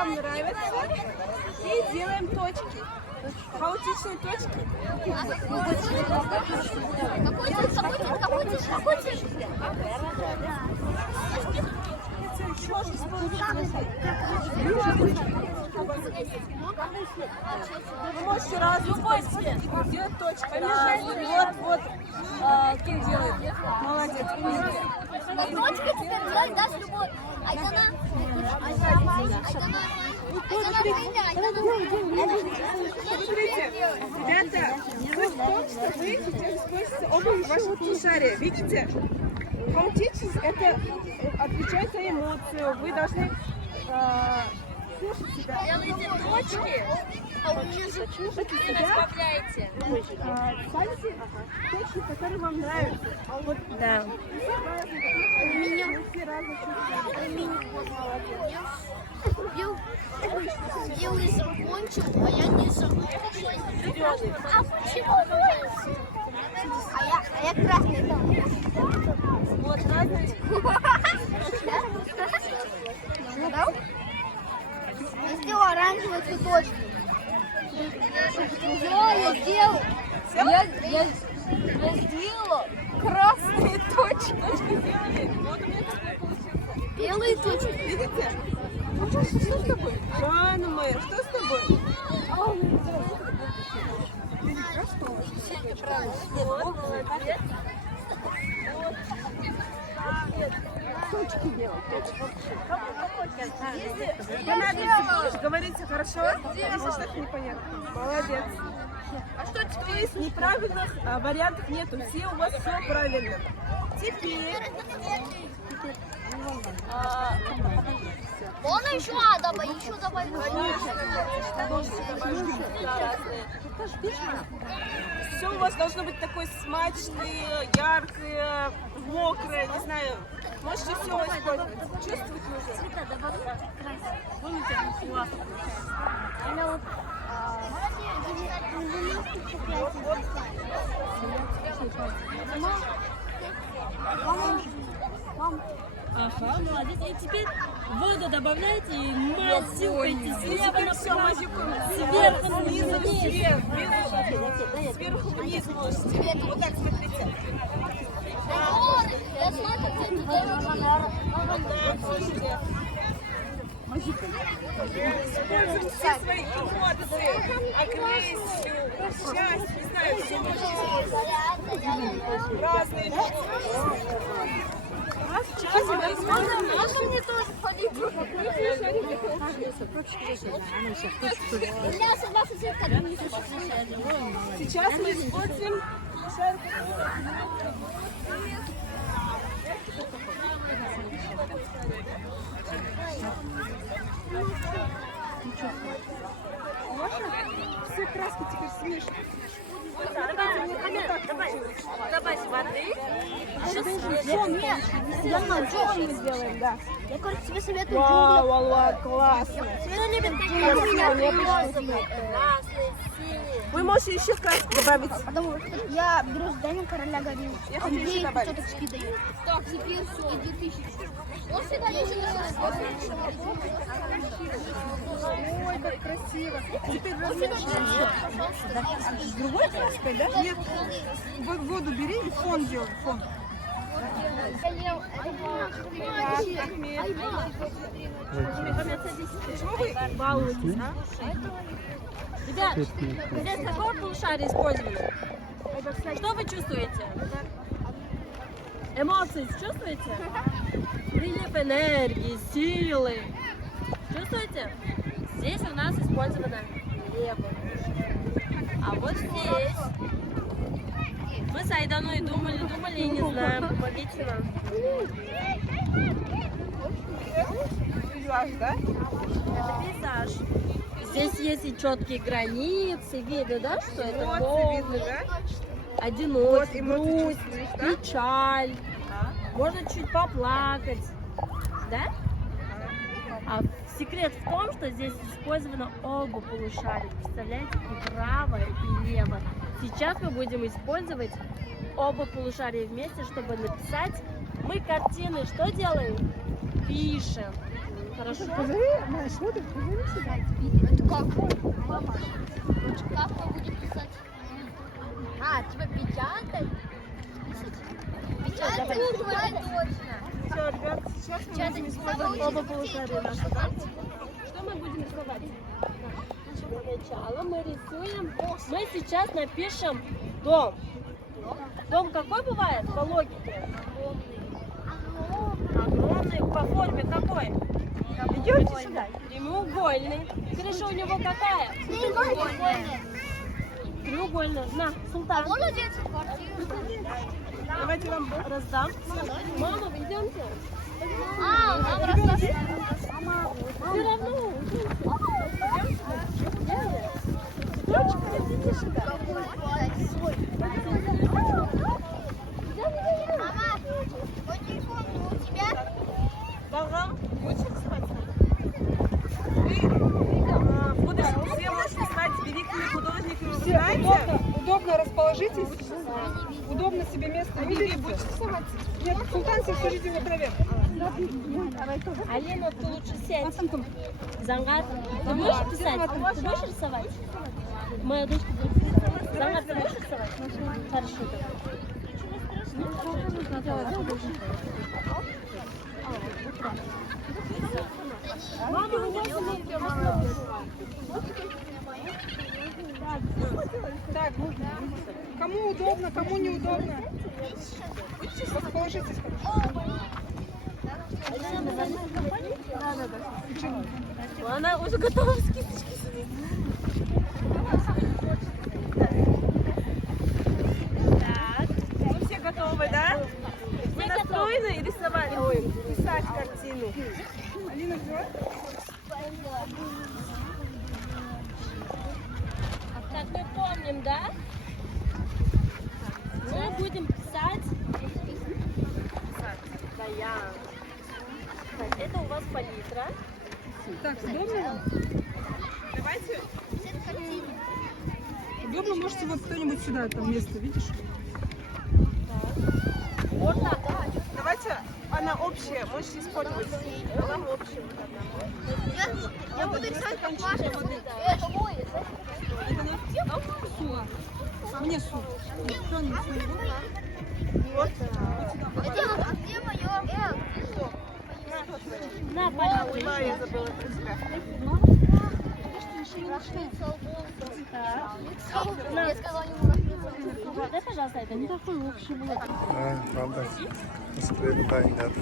вам нравится. И делаем точки. Хаотичные точки. Вы можете разные делать точки. Вот. Ким делает? Молодец. Точка теперь делать, да, с любой. Смотрите, ребята, суть в том, что вы сейчас используете оба ваших полушария. Видите? Хаотичность — это отвечать за эмоцию. Вы должны слушать себя. Делайте точки, а унизу и разбавляете. Ставьте точки, которые вам нравятся. Вот, да. Белый закончил, а я не закончил. А почему? А я красный там. Вот, разные. Я сделал оранжевый цветочек. Я сделал. Я сделала красные точки. Вот у меня такой получился. Белые точки. Видите? Что с тобой? Жанна моя, что с тобой? Точки делать. Если понадобится, говорите хорошо, если что-то непонятно. Молодец. А что теперь? Есть неправильных вариантов нету. Все у вас все правильно. Теперь Вон еще добавь, еще добавь. все у вас должно быть такое смачное, яркое, мокрое, не знаю. Можете все использовать. Чувствуете уже? Ага, молодец. И теперь воду добавляйте и мазюкайте слева направо, сверху вниз. Сверху вниз можете. Вот так смотрите. Я смотрю, как ты Можете. Используем все свои эмоции, агрессию, счастье, не знаю, все разные эмоции. Сейчас мы используем Можно мне тоже ходить? Сейчас мы используем шар. Можно все краски теперь смешивать? Добавь воды. Что мы сделаем, да? Я, короче, тебе советую Вау, джунгли. вау, классно. Все любят розовые, красные, синие. Вы можете еще краску добавить. Потому что я беру здание короля горил. Я хочу еще добавить. 500 XP дает. Так, теперь все, и 2000. Он всегда Ой, как красиво. Теперь Пожалуйста. с другой краской, да? Нет. Воду бери и фон делай, фон. Почему вы балуетесь, а? Ребят, здесь какое полушарие использовали? Что вы чувствуете? Эмоции чувствуете? Прилив энергии, силы. Чувствуете? Здесь у нас использовано лево. А вот здесь мы с Айданой думали и не знаем. Помогите нам. Пейзаж, да? Это пейзаж. Здесь есть и четкие границы. Видно, да, что это Эмоции видно, да? одиночество, эмоции грусть, чувствуешь, да? печаль. Можно чуть поплакать. Да? А секрет в том, что здесь использовано оба полушария. Представляете, и правое, и левое. Сейчас мы будем использовать оба полушария вместе, чтобы написать. Мы картины что делаем? Пишем. Хорошо. Позови, Маш, смотри, позови сюда. Это как? Как мы будем писать? А, типа печатать? Печатать? Точно. Все, ребят, сейчас мы Печатать. будем использовать Оба полушария наши, да? Что мы будем рисовать? Для начала мы рисуем. Мы сейчас напишем дом. Дом какой бывает по логике? Огромный. По форме какой? Идете сюда. Прямоугольный. Крыша у него какая? Треугольная. На, Султан. Молодец. Квартиру. Давайте вам Раздам. Мама, идемте. А, нам рассказывают. Все равно. Какой свой. Мама, твой телефон у тебя? Балгам, хочешь спать? Вы в будущем все можете стать великими художниками. Все, удобно расположитесь. Удобно себе место выберите. Будете рисовать? Нет, Султан, все скажите на траве. Алина, ты лучше сядь. Зангар, ты будешь писать? Ты будешь рисовать? Моя дочка будет рисовать. Зангар, ты будешь рисовать? Хорошо. Мама, Так, кому удобно, кому неудобно. Расположитесь. она уже готова с кисточки. Так, Вы все готовы, да? Вы настроены и рисовать? Ой, писать картину. Алина, все? так мы помним, да? Мы будем писать. Баян. Так, это у вас палитра. Так, удобно? Давайте. Удобно, можете вот кто-нибудь сюда, там место, видишь? Вот так. Давайте, она общая, можете использовать. Вам общая. Я буду рисовать как Маша. Это мой. Это на тему? Суа. Мне су. Вот. Где мое? На палитру. Ой, я забыла про тебя. Я сказала ему. Дай, пожалуйста, это не такой общий блок. Правда. Скрипка идет.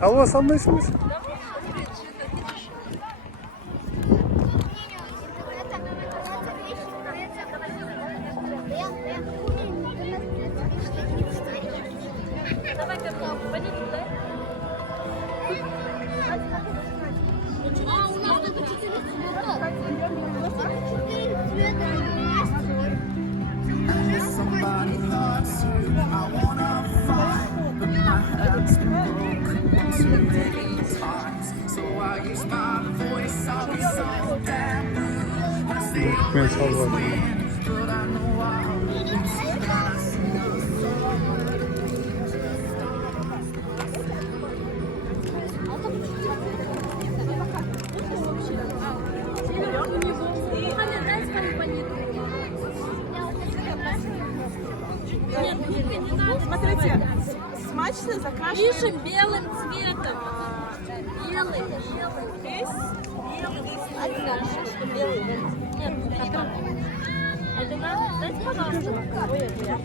Алло, со мной связь? Давай ко мне, палитру, дай. А, у нас только 4 цвета. 4 цвета. Somebody hurts you, I wanna fight, but my heart's been broken too many times. So I use my voice, I'll be so damn blue. I say Мен салбар. but I know I'll lose. Gotta sing a song. Мухаммед, дай свою палитру. Нет, Вика, не надо. Смотрите, смачно закрашиваем. Пишем белым цветом. Белый, белый. Весь. Белый. Нет, это. Это надо. Дайте, пожалуйста. Ой, я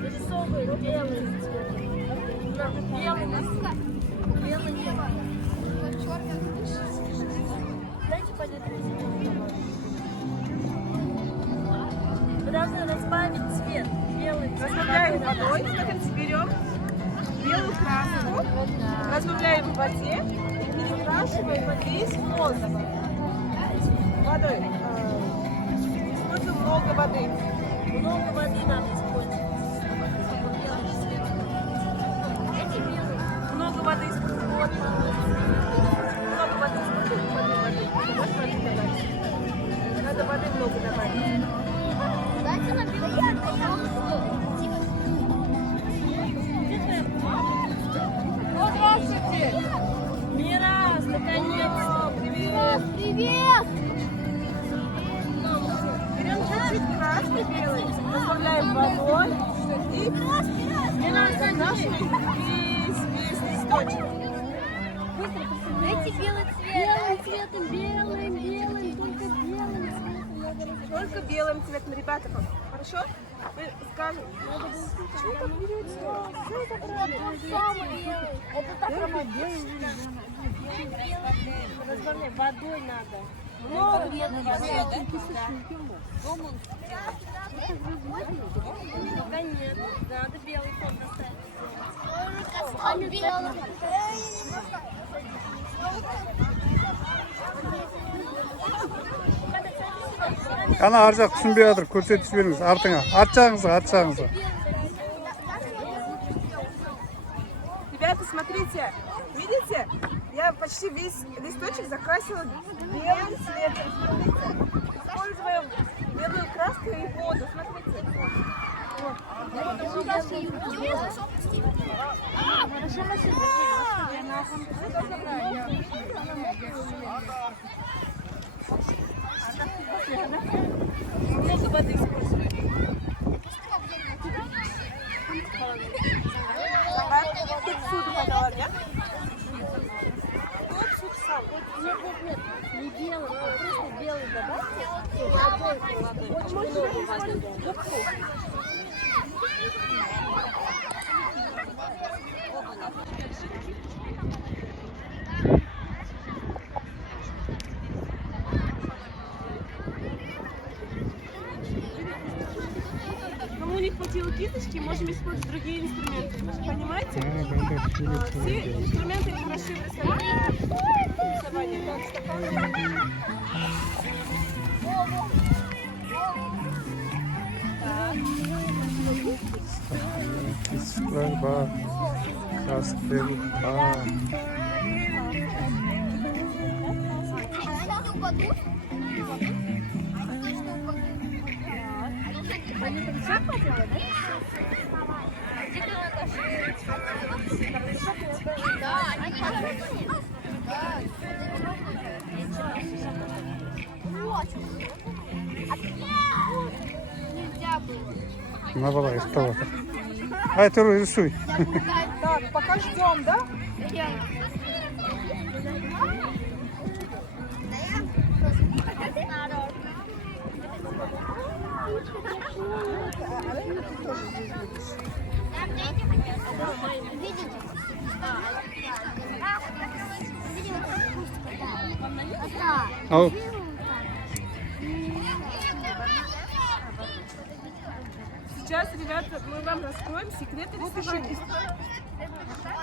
вырисовывают белым цветом. Белый. Белый. Дайте палитру. Вы должны разбавить цвет. Белый цвет. Разбавляем водой. Смотрите, берем белую краску, разбавляем в воде и перекрашиваем весь воздух водой. Используем много воды. Много воды надо использовать. Много воды используем. Вот. Много воды используем. Вот воды. Вот воды добавить. Берем чуть-чуть красный, белый, добавляем водой и закрашиваем весь листочек. Дайте белый цвет. Белым цветом, белым, только белым цветом. Только белым цветом, ребята, хорошо? Вы скажете, что вы берете? Это так романтично. Разбавляй, водой надо. Много Нет, воды. Пока нет. Надо белый фон поставить. Белым. Ана ар жақ түсінбей жатыр, көрсетіп жіберіңіз. Артыңа, арт жағыңызға, арт жағыңызға. Ребята, смотрите, видите? Я почти весь листочек закрасила белым цветом. Смотрите, используем белую краску и воду. Смотрите. Вот. Много воды используем. Тут суд подала, да? Тут суд сам. Нет, не белый, просто белый добавьте. Очень много воды. Кому не хватило кисточки, можем использовать другие инструменты. Вы же понимаете? Все инструменты хороши в рисовании. Kısıklar var. Kastleri var. Сейчас упадут. Они там все поделали, Да, они хотят. Нельзя было. На балай, что вот. Ай, ты рисуй. Так, пока ждем, да? Видите? Ау. Сейчас, ребята, мы вам раскроем секреты рисования.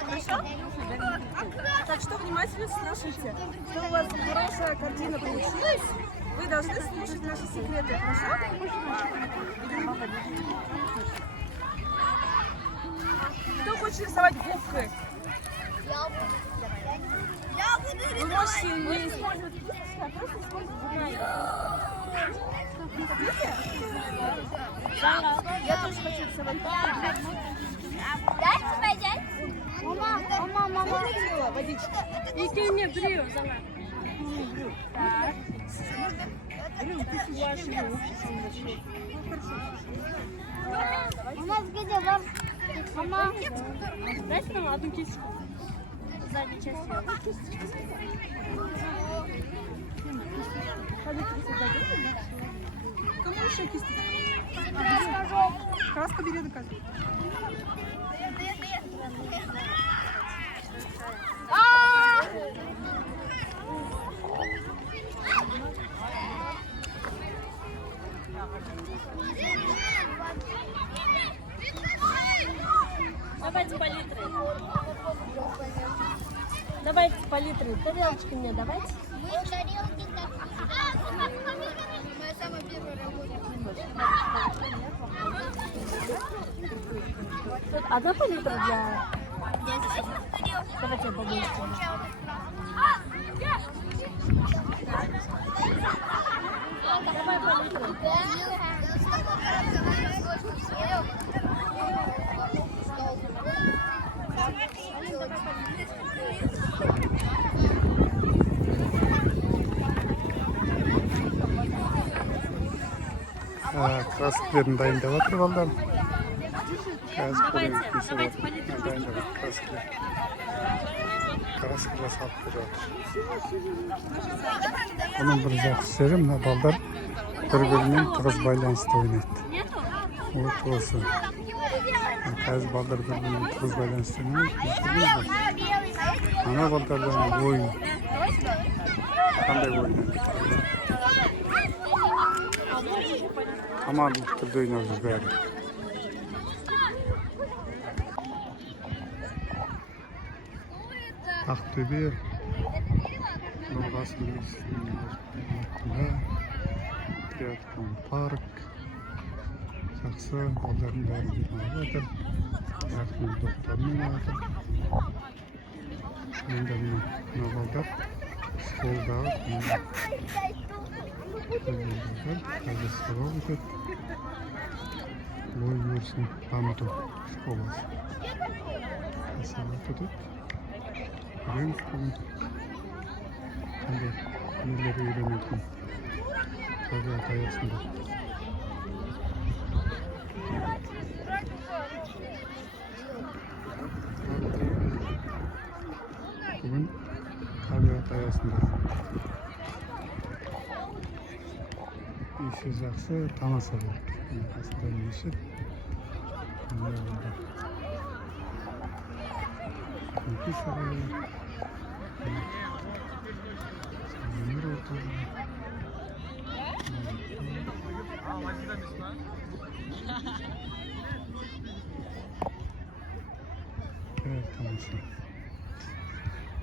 Хорошо? Так что внимательно слушайте. Чтобы у вас хорошая картина получилась, вы должны слушать наши секреты. Хорошо? Кто хочет рисовать губкой? Вы можете не использовать кисточки, а просто использовать бумагу. Хотите? Я тоже хочу рисовать. Дайте взять. Мама. Водичка. иди мне брю, зала. Так. У нас где вам? Мама. Дайте нам одну кисточку. Сзади часть. Кому еще кисточка? Краска бери, доказывай. Давайте палитры. Давайте палитры. Тарелочки мне давайте. Мы тарелки так. Моя самая первая работа. Тут одна палитра для... Давайте я побольше. Давай палитру. Krasklerini dayındап жатыр балдар. Давайте полетим. Дайындап краскілер. Краска жасалып беріп жатыр. Бұның бір жақсы жері мына балдар бір-бірімен тығыз байланысты ойнайды. Нету? Вот осы. Қазір балдар бір-бірімен тығыз байланысты ойнайды. Ана балдардан ойын. Қандай ойнайды? Командалық түрде ойнап жүр бәрі. Ақтөбе Нұрғас университетінің триатлон парк. Жақсы балдардың бәрі демалып жатыр. Жақын доктармен жатыр. Енді мына балдар школдағы қазір сабақ өтеді. Ой өрісін дамыту школасы. Сабақ өтеді. Үйреніп бүгін қандай нелер үйренетін табиғат аясында. Бүгін табиғат аясында. Еші жақсы тамаса болды. Қасында мешіт. Көке сарайы. Өмір орталығы. Evet, tamamsın.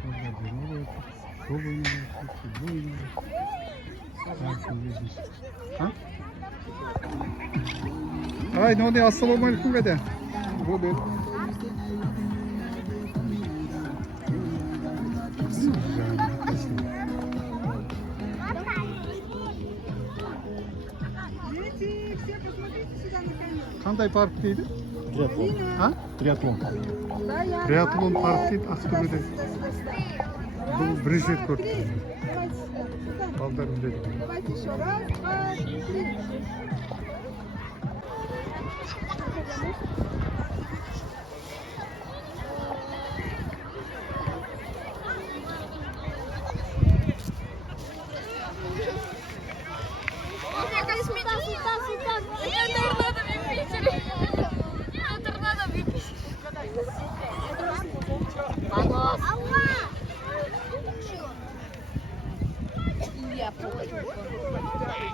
Orada demir yapıp, bu oyunu yapıp, bu oyunu yapıp. Ha? Ay, ne oluyor? Assalamu alaikum be de. Bu ben. Қандай парк дейді? Триатлон. А? Триатлон. Триатлон парк дейді Ақтөбеде. Бұл бірінші рет көрдім. Балдар біледі. Давайте еще раз, два, три.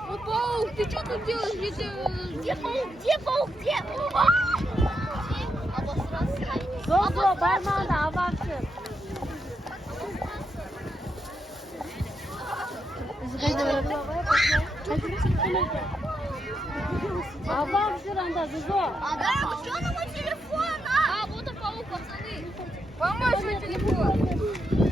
Ну, паук, ты что тут делаешь? Где паук? Где паук? Где? Зо, бармағында абақты. Абақ жүр анда, Зо. Да, что на мой телефон? А, вот он паук, пацаны. Помочь мой телефон.